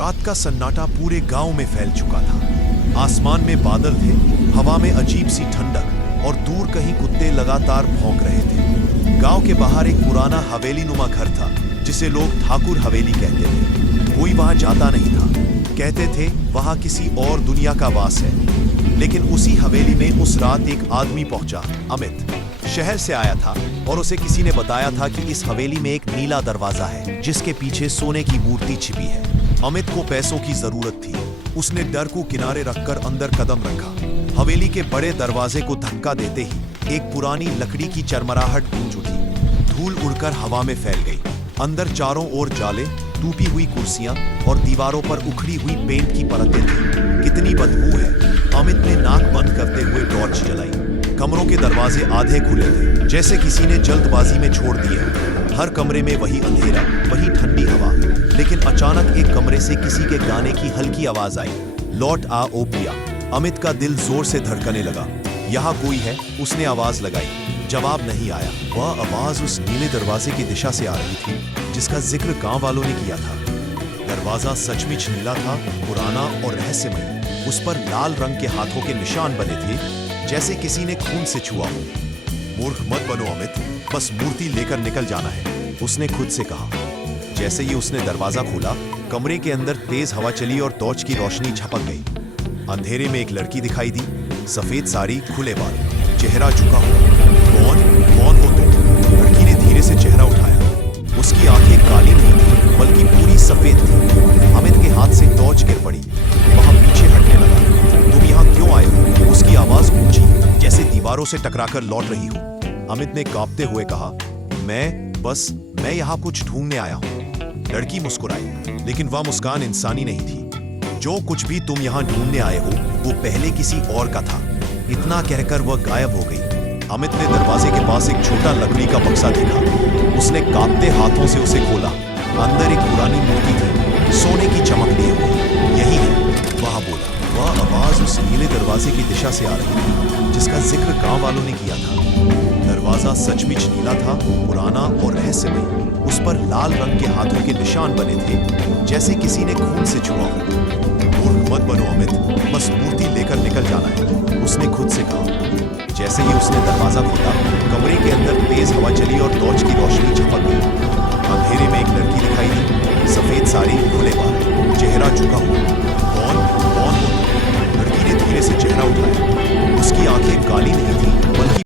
रात का सन्नाटा पूरे गांव में फैल चुका था। आसमान में बादल थे, हवा में अजीब सी ठंडक और दूर कहीं कुत्ते लगातार भौंक रहे थे। गांव के बाहर एक पुराना हवेली नुमा घर था जिसे लोग ठाकुर हवेली कहते थे। कोई वहां जाता नहीं था, कहते थे वहां किसी और दुनिया का वास है। लेकिन उसी हवेली में उस रात एक आदमी पहुंचा। अमित शहर से आया था और उसे किसी ने बताया था कि इस हवेली में एक नीला दरवाजा है जिसके पीछे सोने की मूर्ति छिपी है। अमित को पैसों की जरूरत थी। उसने डर को किनारे रखकर अंदर कदम रखा। हवेली के बड़े दरवाजे को धक्का देते ही एक पुरानी लकड़ी की चरमराहट गूंज उठी। धूल उड़कर हवा में फैल गई। अंदर चारों ओर जाले, टूटी हुई कुर्सियां और दीवारों पर उखड़ी हुई पेंट की परतें थीं। कितनी बदबू है। अमित ने नाक बंद करते हुए टॉर्च जलाई। कमरों के दरवाजे आधे खुले थे, जैसे किसी ने जल्दबाजी में छोड़ दिए। हर कमरे में वही अंधेरा, वही ठंडी हवा। लेकिन अचानक एक कमरे से किसी के गाने की हल्की आवाज आई, लौट आ ओ पिया। अमित का दिल जोर से धड़कने लगा। यहाँ कोई है, उसने आवाज लगाई। जवाब नहीं आया। वह आवाज उस नीले दरवाजे की दिशा से आ रही थी जिसका जिक्र गांव वालों ने किया था। दरवाजा सचमुच नीला था, पुराना और रहस्यमय। उस पर लाल रंग के हाथों के निशान बने थे, जैसे किसी ने खून से छुआ हो। मूर्ख मत बनो अमित, बस मूर्ति लेकर निकल जाना है, उसने खुद से कहा। जैसे ही उसने दरवाजा खोला, कमरे के अंदर तेज हवा चली और टॉर्च की रोशनी झपक गई। अंधेरे में एक लड़की दिखाई दी, सफेद साड़ी, खुले बाल, चेहरा झुका हुआ। कौन हो तुम? लड़की ने धीरे से चेहरा उठाया। उसकी आंखें काली नहीं थी, बल्कि पूरी सफेद थी। अमित के हाथ से टॉर्च गिर पड़ी। वहां पीछे हटने लगा। तुम यहाँ क्यों आए हो? उसकी आवाज ऊंची, जैसे दीवारों से टकराकर लौट रही हो। अमित ने कांपते हुए कहा, मैं यहाँ कुछ ढूंढने आया हूँ। लड़की मुस्कुराई, लेकिन वह मुस्कान इंसानी नहीं थी। जो कुछ भी तुम यहाँ ढूंढने आए हो वो पहले किसी और का था। इतना कहकर वह गायब हो गई। अमित ने दरवाजे के पास एक छोटा लकड़ी का बक्सा देखा। उसने कांपते हाथों से उसे खोला। अंदर एक पुरानी मूर्ति थी, सोने की चमक लिए हुई। यही है, वह बोला। वह आवाज उस नीले दरवाजे की दिशा से आ रही थी जिसका जिक्र गांव वालों ने किया था। दरवाजा सचमुच नीला था, पुराना और रहस्यमय। उस पर लाल रंग के हाथों के निशान बने थे, जैसे किसी ने खून से छुआ हो। मूर्ख मत बनो अमित, बस मूर्ति लेकर निकल जाना है, उसने खुद से कहा। जैसे ही उसने दरवाजा खोला, कमरे के अंदर तेज हवा चली और टॉर्च की रोशनी झपक गई। अंधेरे में एक लड़की दिखाई दी, सफेद साड़ी, खुले बाल, चेहरा झुका हुआ। कौन हो? लड़की ने धीरे से चेहरा उठाया। उसकी आंखें काली नहीं थी, बल्कि